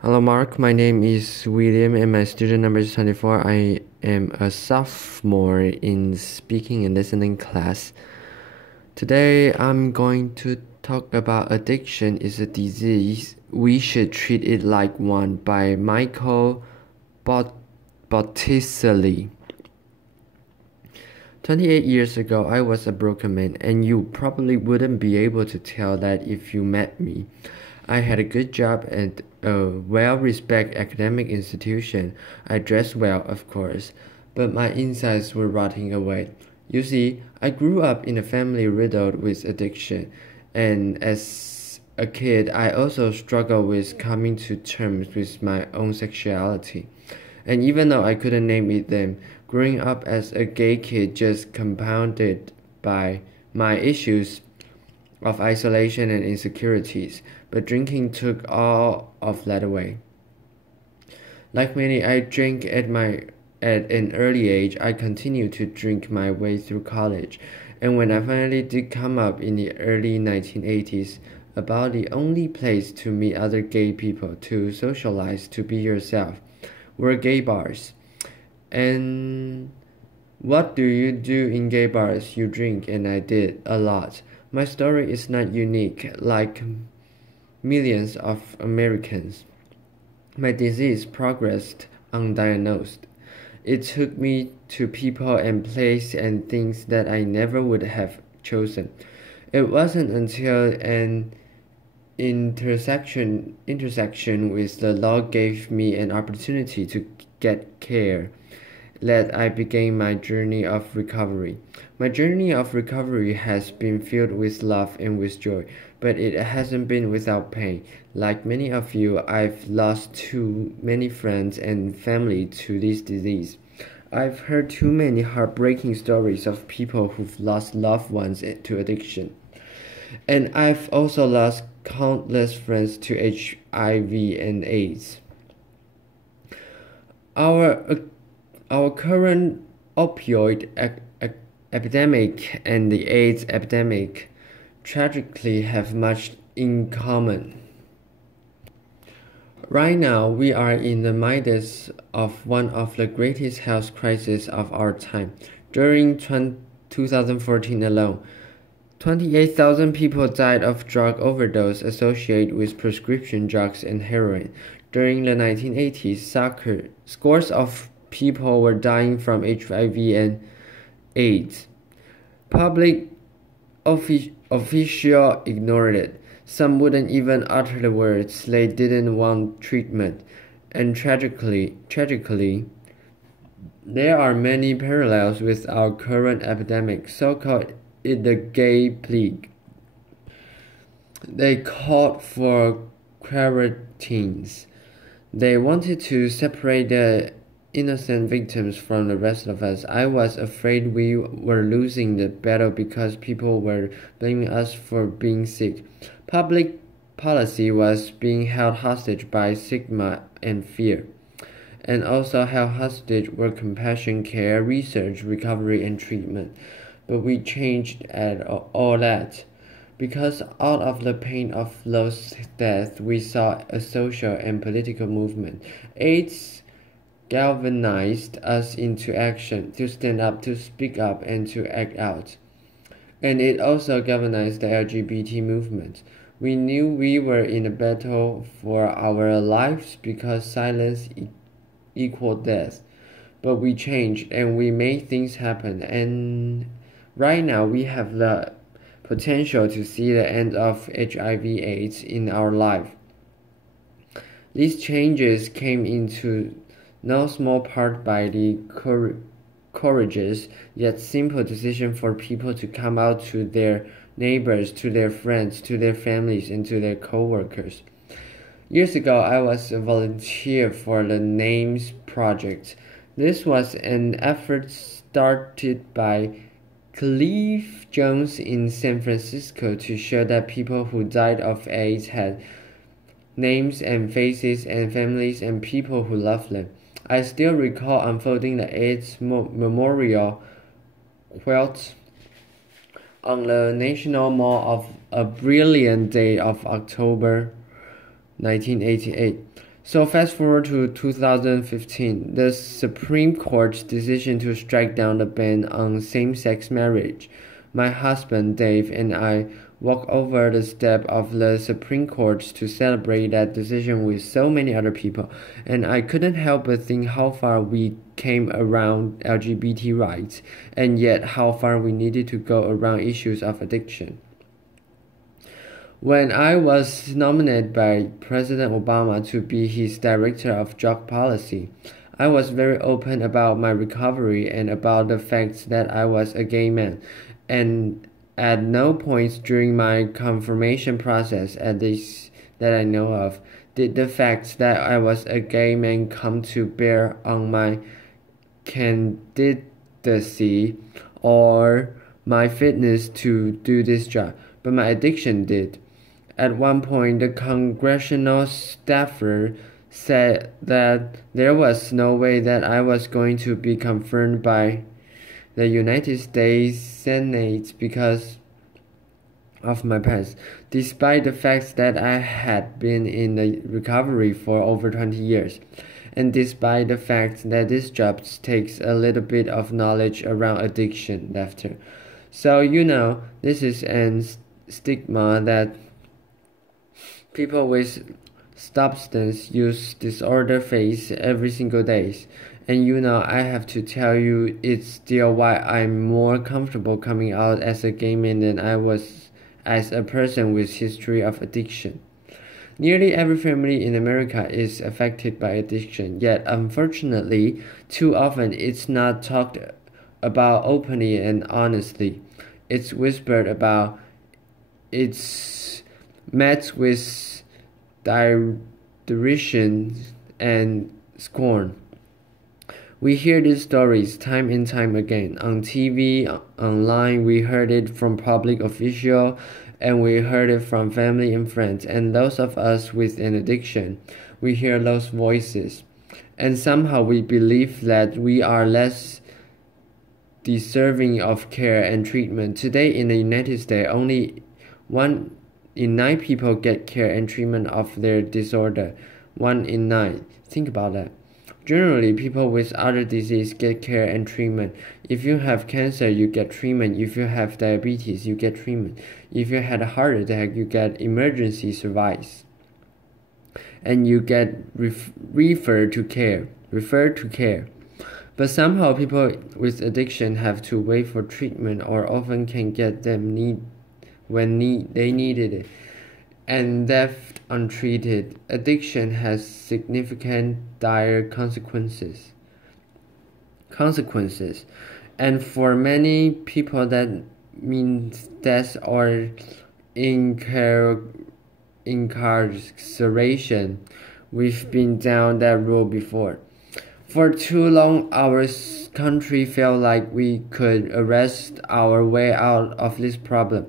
Hello, Mark. My name is William, and my student number is 24. I am a sophomore in speaking and listening class. Today, I'm going to talk about addiction is a disease. We should treat it like one by Michael Botticelli. 28 years ago, I was a broken man, and you probably wouldn't be able to tell that if you met me. I had a good job at a well-respected academic institution. I dressed well, of course, but my insides were rotting away. You see, I grew up in a family riddled with addiction, and as a kid, I also struggled with coming to terms with my own sexuality. And even though I couldn't name it then, growing up as a gay kid just compounded by my issues of isolation and insecurities, but drinking took all of that away. Like many, I drank at an early age. I continued to drink my way through college, and when I finally did come up in the early 1980s, about the only place to meet other gay people, to socialize, to be yourself, were gay bars. And what do you do in gay bars? You drink, and I did a lot. My story is not unique, like millions of Americans. My disease progressed undiagnosed. It took me to people and places and things that I never would have chosen. It wasn't until an intersection with the law gave me an opportunity to get care that I began my journey of recovery. My journey of recovery has been filled with love and with joy, but it hasn't been without pain. Like many of you, I've lost too many friends and family to this disease. I've heard too many heartbreaking stories of people who've lost loved ones to addiction. And I've also lost countless friends to HIV and AIDS. Our current opioid epidemic and the AIDS epidemic tragically have much in common. Right now, we are in the midst of one of the greatest health crises of our time. During 2014 alone, 28,000 people died of drug overdose associated with prescription drugs and heroin. During the 1980s, scores of people were dying from HIV and AIDS. Public officials ignored it. Some wouldn't even utter the words they didn't want treatment. And tragically, there are many parallels with our current epidemic, so-called the gay plague. They called for quarantines. They wanted to separate the innocent victims from the rest of us. I was afraid we were losing the battle because people were blaming us for being sick. Public policy was being held hostage by stigma and fear. And also held hostage were compassion, care, research, recovery, and treatment. But we changed all that. Because out of the pain of lost death, we saw a social and political movement. AIDS galvanized us into action, to stand up, to speak up, and to act out. And it also galvanized the LGBT movement. We knew we were in a battle for our lives because silence equaled death. But we changed and we made things happen. And right now we have the potential to see the end of HIV/AIDS in our life. These changes came into no small part by the courageous yet simple decision for people to come out to their neighbors, to their friends, to their families, and to their co-workers. Years ago, I was a volunteer for the NAMES project. This was an effort started by Cliff Jones in San Francisco to show that people who died of AIDS had names and faces and families and people who loved them. I still recall unfolding the AIDS memorial quilt on the National Mall of a brilliant day of October 1988. So fast forward to 2015, the Supreme Court's decision to strike down the ban on same-sex marriage. My husband, Dave, and I walked over the step of the Supreme Court to celebrate that decision with so many other people, and I couldn't help but think how far we came around LGBT rights, and yet how far we needed to go around issues of addiction. When I was nominated by President Obama to be his director of drug policy, I was very open about my recovery and about the fact that I was a gay man, and at no point during my confirmation process, at least that I know of, did the fact that I was a gay man come to bear on my candidacy or my fitness to do this job, but my addiction did. At one point, the congressional staffer said that there was no way that I was going to be confirmed by the United States Senate because of my past, despite the fact that I had been in the recovery for over 20 years, and despite the fact that this job takes a little bit of knowledge around addiction after. So, this is an stigma that people with substance use disorder face every single day. And I have to tell you, it's still why I'm more comfortable coming out as a gay man than I was as a person with history of addiction. Nearly every family in America is affected by addiction, yet unfortunately, too often it's not talked about openly and honestly. It's whispered about, it's met with derision and scorn. We hear these stories time and time again. On TV, online, we heard it from public officials, and we heard it from family and friends. And those of us with an addiction, we hear those voices. And somehow we believe that we are less deserving of care and treatment. Today in the United States, only 1 in 9 people get care and treatment of their disorder. 1 in 9. Think about that. Generally, people with other diseases get care and treatment. If you have cancer, you get treatment. If you have diabetes, you get treatment. If you had a heart attack, you get emergency service. And you get referred to care. But somehow people with addiction have to wait for treatment, or often can get them they needed it, and left untreated. Addiction has significant dire consequences. And for many people that means death or incarceration. We've been down that road before. For too long, our country felt like we could arrest our way out of this problem,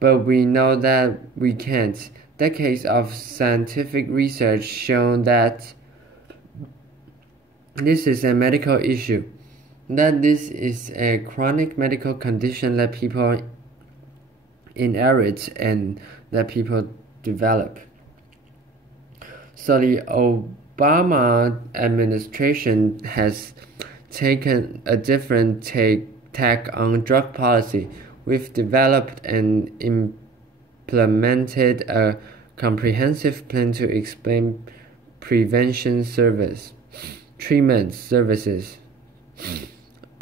but we know that we can't. Decades of scientific research shown that this is a medical issue, that this is a chronic medical condition that people inherit and that people develop. So the Obama administration has taken a different tack on drug policy. We've developed and implemented a comprehensive plan to explain prevention treatment services,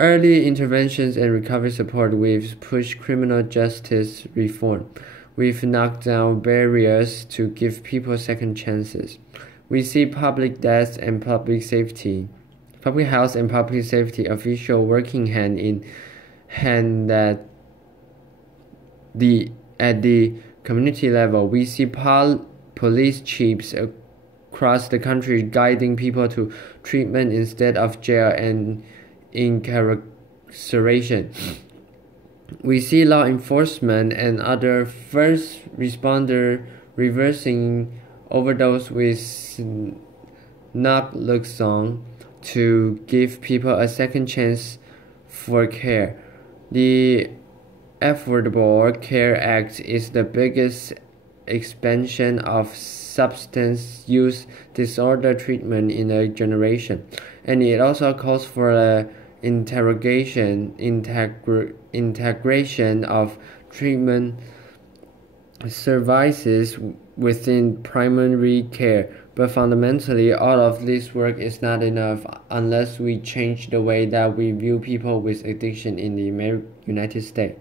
early interventions and recovery support. We've pushed criminal justice reform. We've knocked down barriers to give people second chances. We see public health and public safety officials working hand in hand at the community level. We see police chiefs across the country guiding people to treatment instead of jail and incarceration. We see law enforcement and other first responders reversing overdose with naloxone to give people a second chance for care. The Affordable Care Act is the biggest expansion of substance use disorder treatment in a generation, and it also calls for a integration of treatment services within primary care. But fundamentally, all of this work is not enough unless we change the way that we view people with addiction in the United States.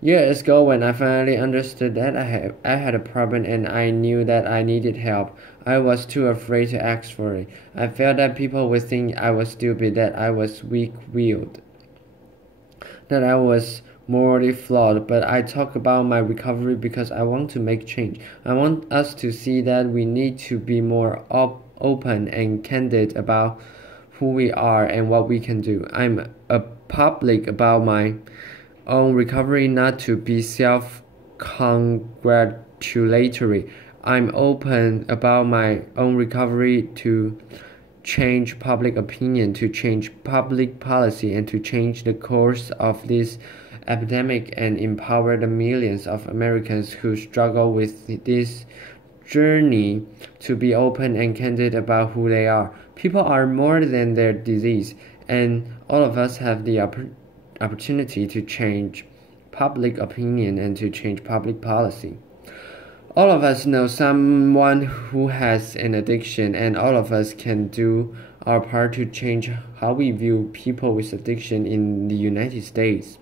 Years ago, when I finally understood that I had a problem and I knew that I needed help, I was too afraid to ask for it. I felt that people would think I was stupid, that I was weak-willed, that I was morally flawed. But I talk about my recovery because I want to make change. I want us to see that we need to be more open and candid about who we are and what we can do. I'm a public about my own recovery, not to be self-congratulatory. I'm open about my own recovery to change public opinion, to change public policy, and to change the course of this epidemic and empower the millions of Americans who struggle with this journey to be open and candid about who they are. People are more than their disease, and all of us have the opportunity to change public opinion and to change public policy. All of us know someone who has an addiction, and all of us can do our part to change how we view people with addiction in the United States.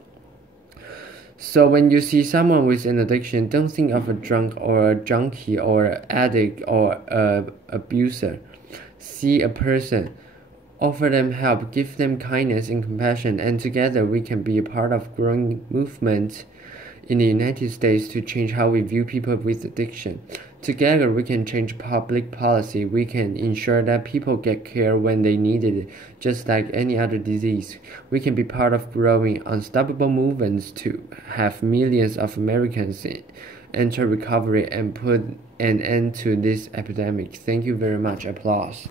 So when you see someone with an addiction, don't think of a drunk or a junkie or an addict or an abuser. See a person. Offer them help, give them kindness and compassion, and together we can be a part of a growing movement in the United States to change how we view people with addiction. Together we can change public policy. We can ensure that people get care when they need it, just like any other disease. We can be part of growing unstoppable movements to have millions of Americans enter recovery and put an end to this epidemic. Thank you very much. Applause.